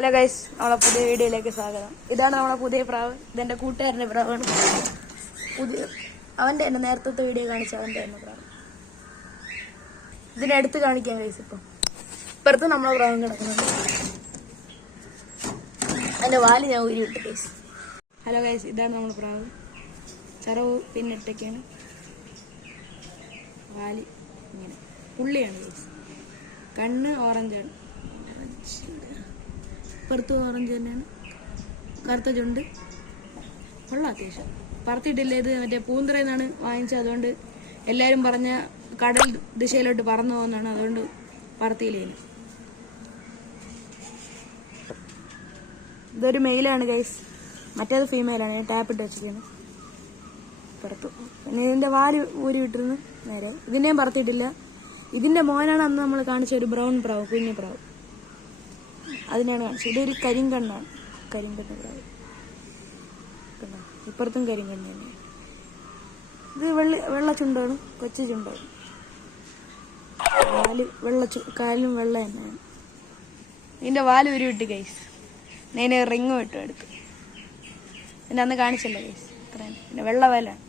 Hello guys, നമ്മളെ പുതിയ വീഡിയോയിലേക്ക് സ്വാഗതം. ഇതാണ് നമ്മളെ പുതിയ പ്രാവ്. ഇതെന്റെ കൂട്ടുകാരന്റെ പ്രാവാണ്. അവന്റെ തന്നെ നേരത്തെ വീഡിയോ കാണിച്ച അവന്റെ തന്നെ പ്രാവ്. ഇതിനടുത്ത് കാണിക്കാൻ ഗൈസ്. ഇപ്പുറത്ത് നമ്മളെ പ്രാവും കിടക്കുന്നുണ്ട്. അതിന്റെ വാല് ഞാൻ ഊരി വിട്ടു ഗൈസ്. ഹലോ ഗൈസ്, ഇതാണ് നമ്മളെ പ്രാവ്. ചറവ് പിന്നിട്ടൊക്കെയാണ്. വാല് ഇങ്ങനെ പുള്ളിയാണ് ഗൈസ്. കണ്ണ് ഓറഞ്ചാണ്. പുറത്ത് ഓറഞ്ച് തന്നെയാണ്. കറുത്ത ചുണ്ട്. കൊള്ളാം അത്യാവശ്യം. പറത്തിയിട്ടില്ല. ഇത് മറ്റേ പൂന്തറയിൽ നിന്നാണ് വാങ്ങിച്ചത്. അതുകൊണ്ട് എല്ലാവരും പറഞ്ഞ കടൽ ദിശയിലോട്ട് പറന്നു പോകുന്നതാണ്. അതുകൊണ്ട് പറത്തിയില്ലേ. ഇതൊരു മെയിലാണ് ഗൈസ്, മറ്റേത് ഫീമെയിലാണ്. ഞാൻ ടാപ്പിട്ട് വെച്ചിരിക്കുന്നത്. പുറത്തു പിന്നെ ഇതിന്റെ വാല് ഊരി വിട്ടിരുന്നു നേരെ. ഇതിനെയും പറത്തിയിട്ടില്ല. ഇതിന്റെ മോനാണ് അന്ന് നമ്മൾ കാണിച്ച ഒരു ബ്രൗൺ പ്രാവ്, കുഞ്ഞു പ്രാവ്. അതിനാണ് കാണിച്ചത്. ഇതൊരു കരിങ്കണ്ണാണ്. കരിങ്കണ്ണ് പ്രാവ്. ഇപ്പുറത്തും കരിങ്കണ്ണ് തന്നെയാണ്. ഇത് വെള്ള ചുണ്ടാണ്, കൊച്ചു ചുണ്ടാണ്. കാലും വെള്ള തന്നെയാണ്. ഇതിന്റെ വാല് ഉരു വിട്ട് ഗൈസ്. ഞാൻ റിങ് വിട്ടു എടുത്തു. പിന്നെ അന്ന് കാണിച്ചല്ലോ ഗൈസ്. അത്രയാണ്. പിന്നെ വെള്ള വാലാണ്.